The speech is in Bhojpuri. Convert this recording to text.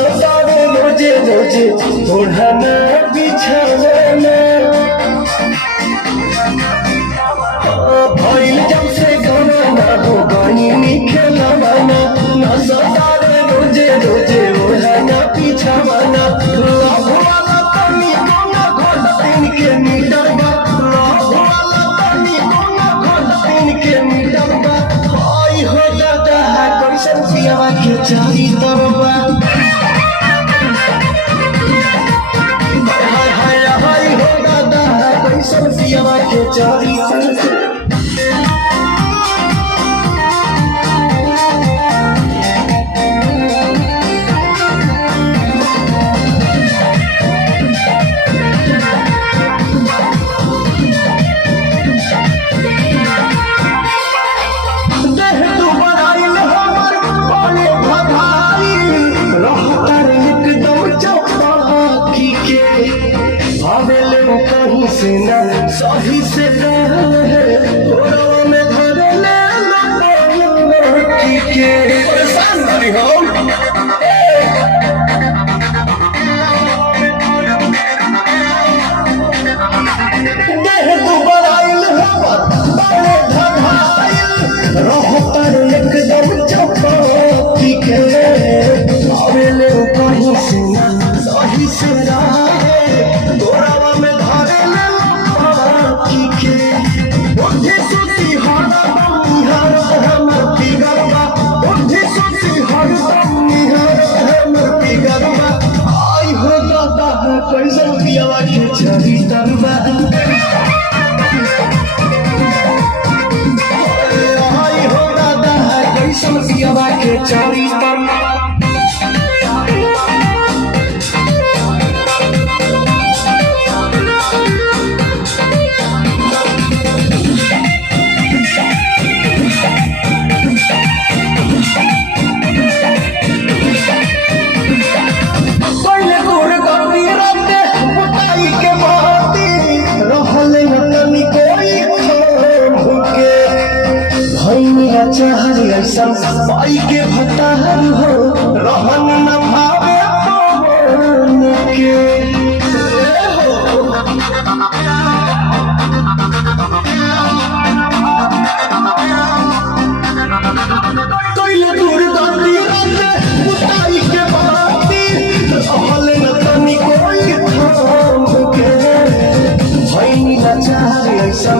सतावे रोजे रोजे ओढ़ना बिछाना भइल जब से गाना हो गई खेलवाना न सतावे रोजे रोजे ओढ़ना बिछाना लव वाला तनी कोना घोट तीन के मीटर बा लव वाला तनी कोना घोट तीन के मीटर बा आई हो दादा कैसन पियावा के चारी तरबा हाय हाय हाय हो दादा कैसन पियावा के चारी तरबा सही से में धरे ले के परेशान करी हम देह दुबर आइल हमर बड़े धधाइल रहो पर एकदम चौकी के आवेले कहीं से सही से रहे तोरावा में धरे ले बुद्धि सुती हरदम निहार हमर फिगरवा बुद्धि सुती हरदम निहार हमर फिगरवा आई हो दादा कैसन पियावा के चरी तरवा आई हो दादा कैसन पियावा के चरी तरवा पाई के भतार हो रहन न भावे पवन के कैले दूर गंदी रंग बुताई के बाती रहल न तनी कोई थाम के भइनी लाचार ऐसा